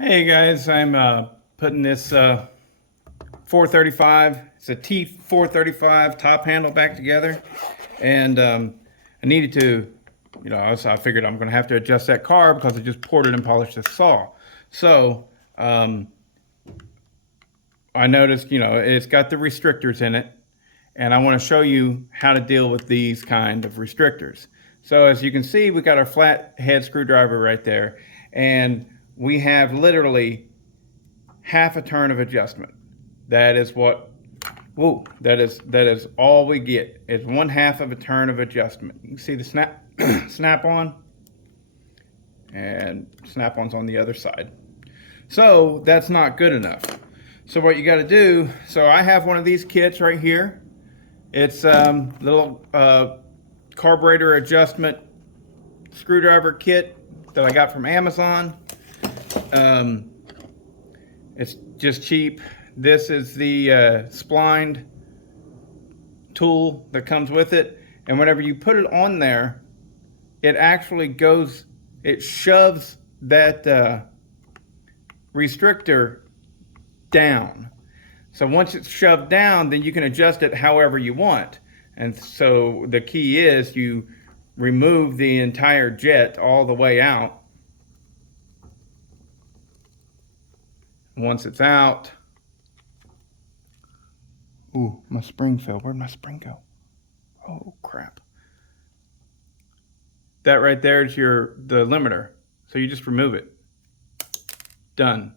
Hey guys, I'm putting this 435, it's a T435 top handle back together, and I needed to, I figured I'm going to have to adjust that carb because I just poured it and polished the saw. So I noticed, it's got the restrictors in it, and I want to show you how to deal with these kind of restrictors. So as you can see, we got our flat head screwdriver right there, and we have literally half a turn of adjustment. That is what, that is all we get, is 1/2 of a turn of adjustment. You can see the snap on, and snap-on's on the other side. So that's not good enough. So what you got to do, so I have one of these kits right here. It's little carburetor adjustment screwdriver kit that I got from Amazon. It's just cheap. This is the splined tool that comes with it, and whenever you put it on there, it actually goes, it shoves that restrictor down. So once it's shoved down, then you can adjust it however you want. And so the key is you remove the entire jet all the way out. Once it's out, ooh, my spring fell. Where'd my spring go? Oh crap. That right there is the limiter. So you just remove it. Done.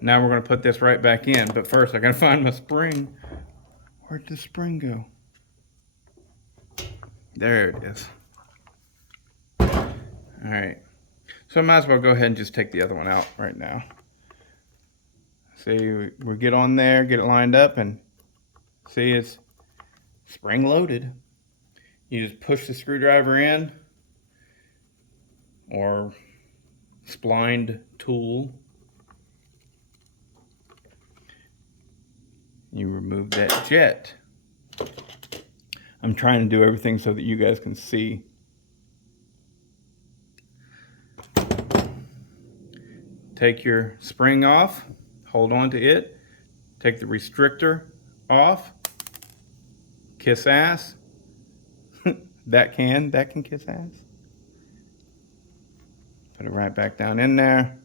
Now we're going to put this right back in, but first I got to find my spring. Where'd the spring go? There it is. All right. So I might as well go ahead and just take the other one out right now. See, we get on there, get it lined up, and see, it's spring loaded. You just push the screwdriver in, or splined tool. You remove that jet. I'm trying to do everything so that you guys can see. Take your spring off. Hold on to it, take the restrictor off, kiss ass. that can kiss ass. Put it right back down in there.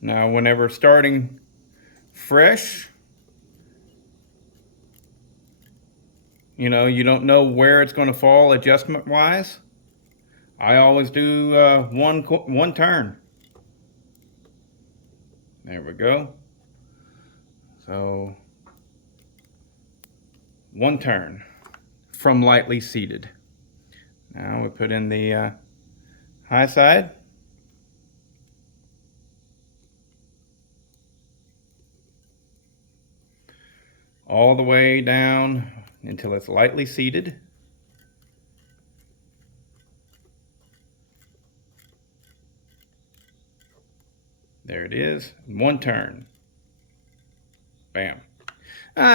Now whenever starting fresh, you don't know where it's going to fall adjustment wise. I always do one turn. There we go. So one turn from lightly seated. Now we put in the high side. All the way down until it's lightly seated. There it is, one turn. Bam.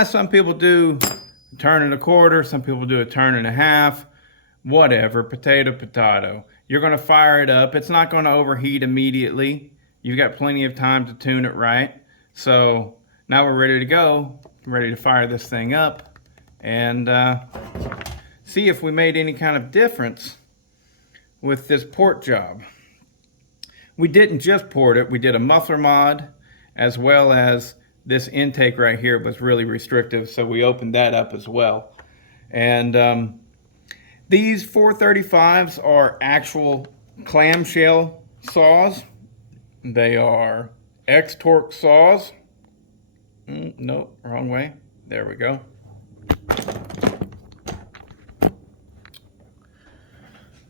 Some people do a turn and a quarter, some people do a turn and a half, whatever, potato, potato. You're gonna fire it up. It's not gonna overheat immediately. You've got plenty of time to tune it right. So now we're ready to go. I'm ready to fire this thing up and see if we made any kind of difference with this port job. We didn't just port it, we did a muffler mod, as well as this intake right here was really restrictive, so we opened that up as well. And these 435s are actual clamshell saws. They are X-Torque saws. Nope, wrong way. There we go.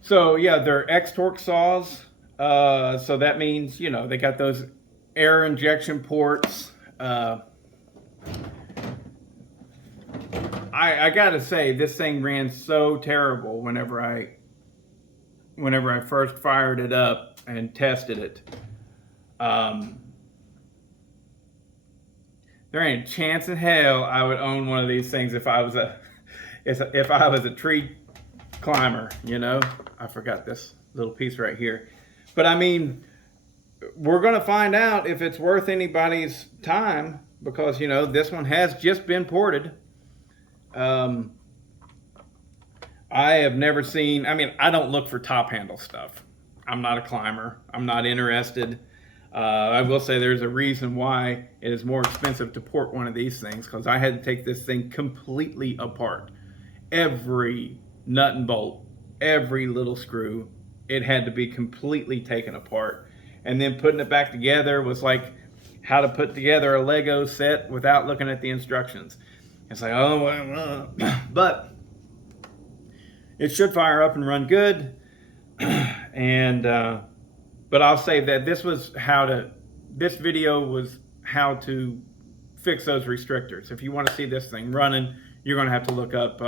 So yeah, they're X-Torque saws. So that means, they got those air injection ports. I gotta say, this thing ran so terrible whenever I first fired it up and tested it. There ain't a chance in hell I would own one of these things if I was a tree climber, I forgot this little piece right here. But I mean, we're going to find out if it's worth anybody's time, because, you know, this one has just been ported. I have never seen, I mean, I don't look for top handle stuff. I'm not a climber. I'm not interested. I will say there's a reason why it is more expensive to port one of these things, because I had to take this thing completely apart. Every nut and bolt, every little screw, it had to be completely taken apart. And then putting it back together was like how to put together a Lego set without looking at the instructions. It's like, oh, well, but it should fire up and run good. And but I'll say that this video was how to fix those restrictors. If you want to see this thing running, you're going to have to look up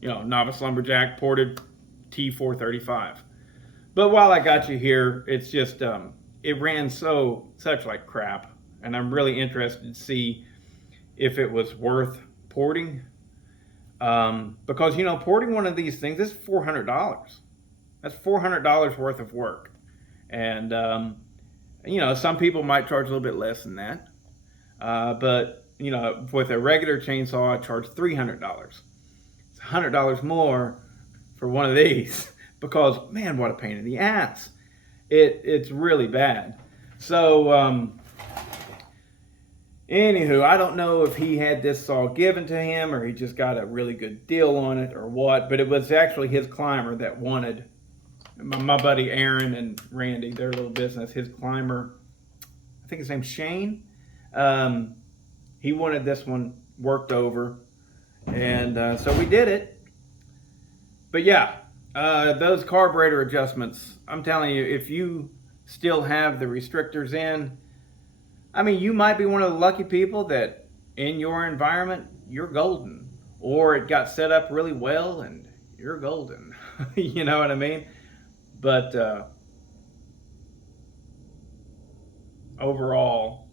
you know, novice lumberjack ported T435. But while I got you here, it's just it ran such like crap, and I'm really interested to see if it was worth porting. Because, you know, porting one of these things is $400. That's $400 worth of work. And, you know, some people might charge a little bit less than that. But, you know, with a regular chainsaw, I charge $300. It's $100 more for one of these because, man, what a pain in the ass. It's really bad. So, anywho, I don't know if he had this saw given to him or he just got a really good deal on it or what, but it was actually his climber that wanted, my buddy Aaron and Randy, their little business, his climber, I think his name's Shane, he wanted this one worked over, and so we did it. But yeah, those carburetor adjustments, I'm telling you, if you still have the restrictors in, I mean, you might be one of the lucky people that in your environment, you're golden. Or it got set up really well and you're golden. You know what I mean? But overall,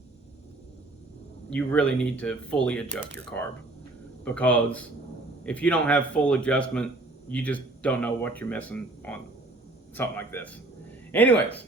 you really need to fully adjust your carb. Because if you don't have full adjustment, you just don't know what you're missing on something like this. Anyways,